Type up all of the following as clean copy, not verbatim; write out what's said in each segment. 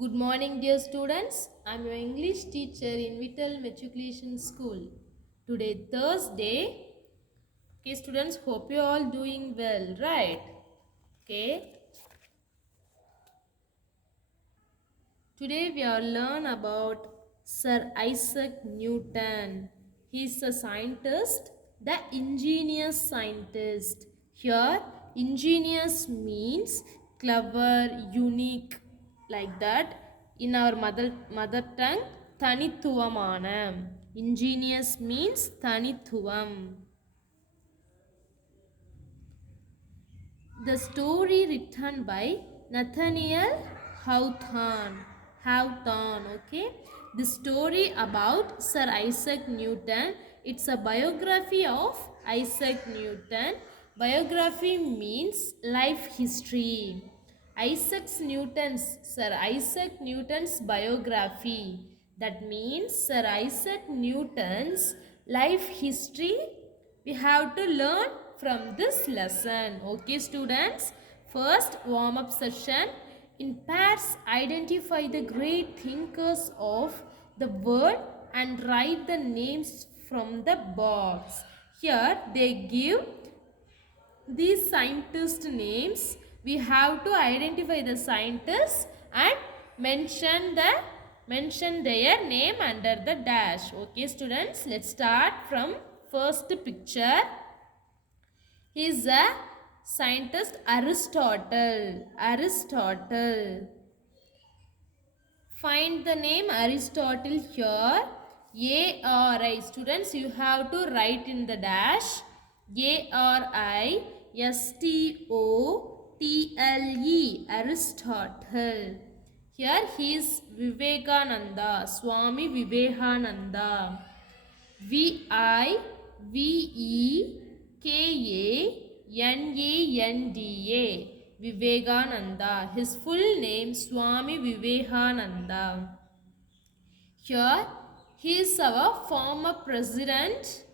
Good morning, dear students. I'm your English teacher in Vittal Matriculation School. Today, Thursday. Okay, students, hope you're all doing well, right? Okay. Today, we are learn about Sir Isaac Newton. He's a scientist, the ingenious scientist. Here, ingenious means clever, unique, like that. In our mother tongue, தனித்துவமான. Ingenious means தனித்துவம். The story written by Nathaniel Hawthorne. Hawthorne, okay. The story about Sir Isaac Newton. It's a biography of Isaac Newton. Biography means life history. Sir Isaac Newton's biography. That means Sir Isaac Newton's life history we have to learn from this lesson. Okay, students. First, warm-up session. In pairs, identify the great thinkers of the world and write the names from the box. Here, they give these scientist names. We have to identify the scientists and mention their name under the dash. Okay, students. Let's start from first picture. He is a scientist Aristotle. Find the name Aristotle here. A-R-I. Students, you have to write in the dash. A-R-I-S-T-O-T-L-E. Aristotle. Here he is Vivekananda. Swami Vivekananda. Vivekananda. Vivekananda. His full name Swami Vivekananda. Here he is our former president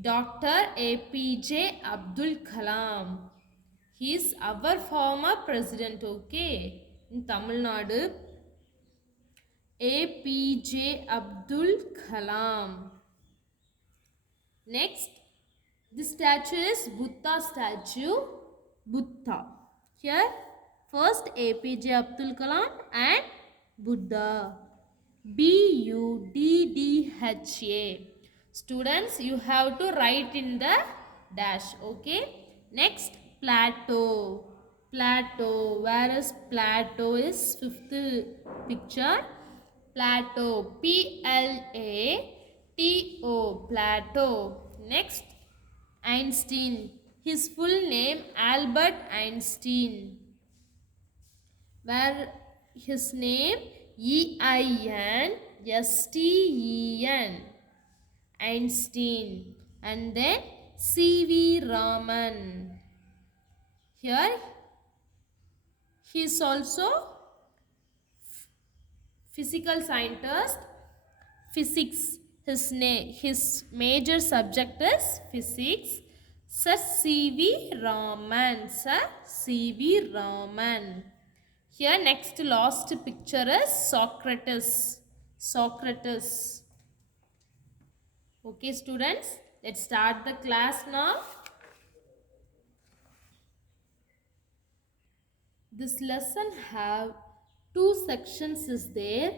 Dr. APJ Abdul Kalam. He is our former president, okay? In Tamil Nadu, APJ Abdul Kalam. Next, this statue is Buddha statue. Buddha. Here, first APJ Abdul Kalam and Buddha. Buddha. Students, you have to write in the dash. Okay. Next, Plato. Plato. Where is Plato? Is fifth picture. Plato. Plato. Plato. Next, Einstein. His full name Albert Einstein. Where his name Einstein. Einstein. And then C.V. Raman. Here he is also physical scientist. Physics. His major subject is physics. Sir C.V. Raman. Sir C.V. Raman. Here next last picture is Socrates. Socrates. Okay, students, let's start the class now. This lesson have two sections is there.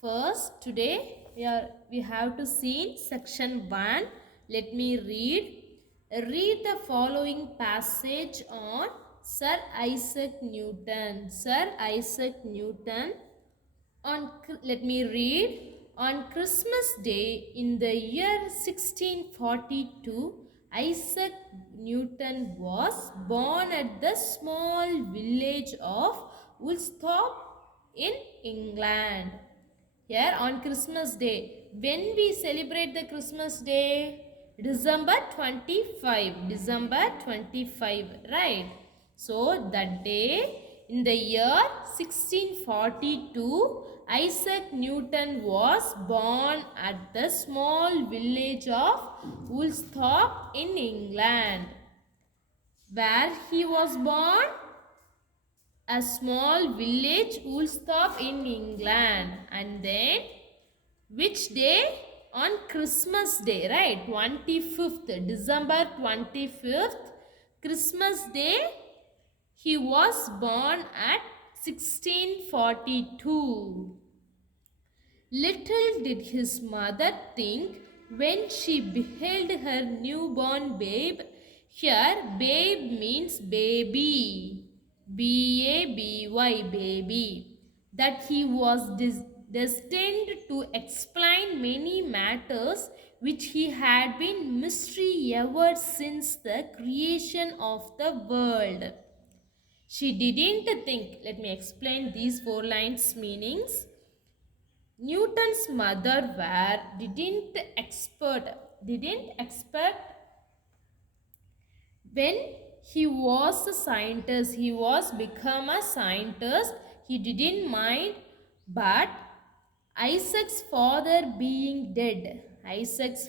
First, today we have to see section 1. Let me read. Read the following passage on Sir Isaac Newton. Sir Isaac Newton. Let me read. On Christmas Day in the year 1642, Isaac Newton was born at the small village of Woolsthorpe in England. Here on Christmas Day. When we celebrate the Christmas Day? December 25. December 25. Right. So that day in the year 1642, Isaac Newton was born at the small village of Woolsthorpe in England. Where he was born? a small village Woolstop in England. And then which day? On Christmas Day, right? 25th, December 25th, Christmas Day, he was born at 1642. Little did his mother think when she beheld her newborn babe. Here, babe means baby. B-A-B-Y, baby. That he was destined to explain many matters which he had been mystery ever since the creation of the world. She didn't think. Let me explain these 4 lines meanings. Newton's mother didn't expect when he was a scientist, he was become a scientist, he didn't mind, but Isaac's father being dead, Isaac's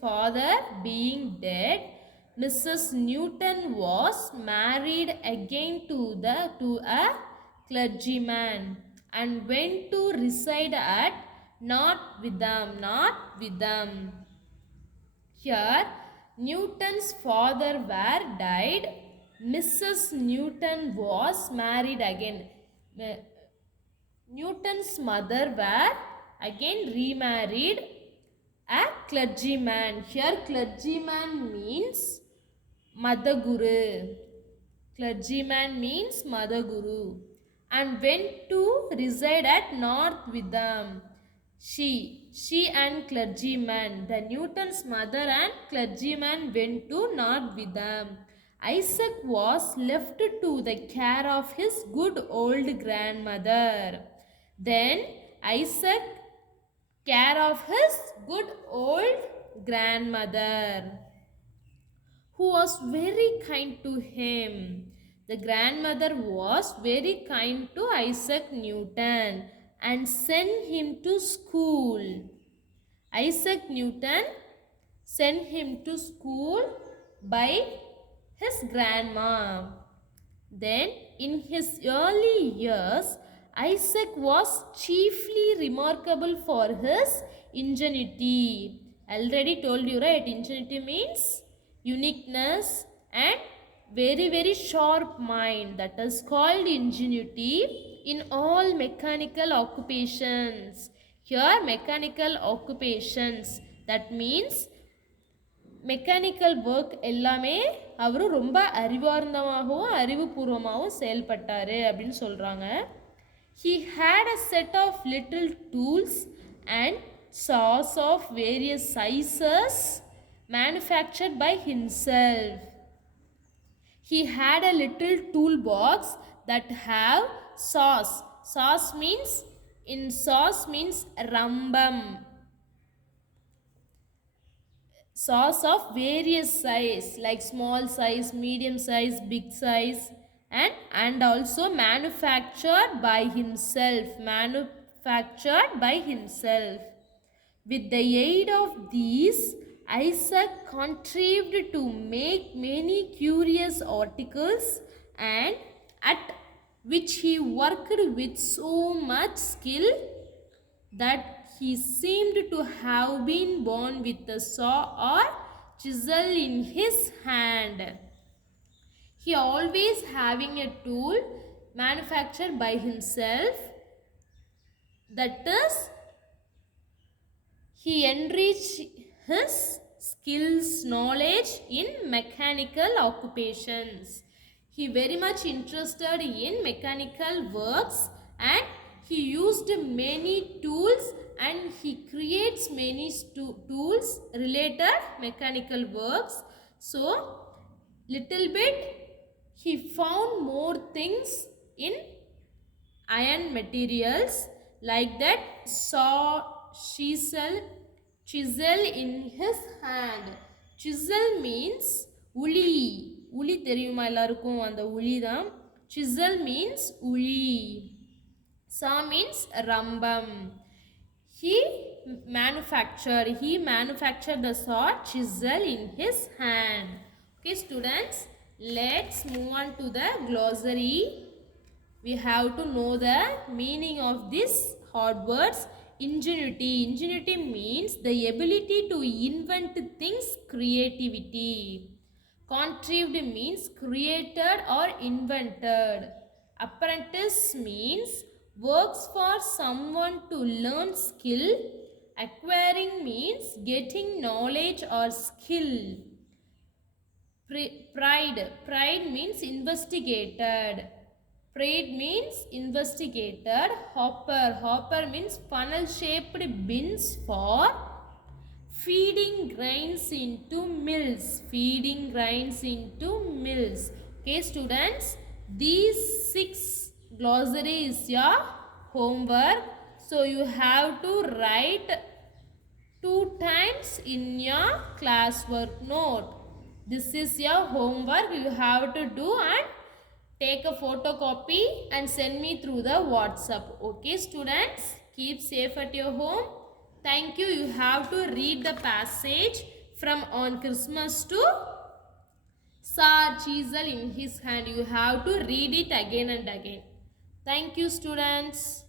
father being dead, Mrs. Newton was married again to a clergyman and went to reside at not with them. Here, Newton's father died. Mrs. Newton was married again. Newton's mother again remarried a clergyman. Here, clergyman means Mother Guru. Clergyman means Mother Guru. And went to reside at North Vidham. She and clergyman. The Newton's mother and clergyman went to North Vidham. Isaac was left to the care of his good old grandmother. Then Isaac care of his good old grandmother, who was very kind to him. The grandmother was very kind to Isaac Newton and sent him to school. Isaac Newton sent him to school by his grandma. Then, in his early years, Isaac was chiefly remarkable for his ingenuity. Already told you, right? Ingenuity means uniqueness and very sharp mind. That is called ingenuity in all mechanical occupations. Here, mechanical occupations. That means mechanical work எல்லாமே அவர் ரொம்ப அறிவார்ந்தமாகவும் அறிவுபூர்வமாகவும் செயல்பட்டார் அப்படின்னு சொல்கிறாங்க. He had a set of little tools and saws of various sizes manufactured by himself. He had a little toolbox that have saws. Saws means rambam. Saws of various size, like small size, medium size, big size, and also manufactured by himself. With the aid of these, Isaac contrived to make many curious articles, and at which he worked with so much skill that he seemed to have been born with a saw or chisel in his hand. He always having a tool manufactured by himself. That is, he enriched his skills, knowledge in mechanical occupations. He very much interested in mechanical works, and he used many tools, and he creates many tools related mechanical works. So little bit he found more things in iron materials, like that saw, chisel in his hand. Chisel means uli. Uli தெரியுமா எல்லாருக்கும்? அந்த உளி தான். Chisel means uli. Saw means rambam. He manufactured the saw, chisel in his hand. Okay students, let's move on to the glossary. we have to know the meaning of these hard words. Ingenuity. Ingenuity means the ability to invent things, creativity. Contrived means created or invented. Apprentice means works for someone to learn skill. Acquiring means getting knowledge or skill. Pride. Pride means investigated. Pride means investigated. Hopper. Hopper means funnel shaped bins for feeding grains into mills. Feeding grains into mills. Okay, students, these 6 glossary is your homework. So you have to write 2 times in your classwork note. This is your homework you have to do, and take a photocopy and send me through the WhatsApp. Okay, students, keep safe at your home. Thank you. You have to read the passage from On Christmas to saw chisel in his hand. You have to read it again and again. Thank you, students.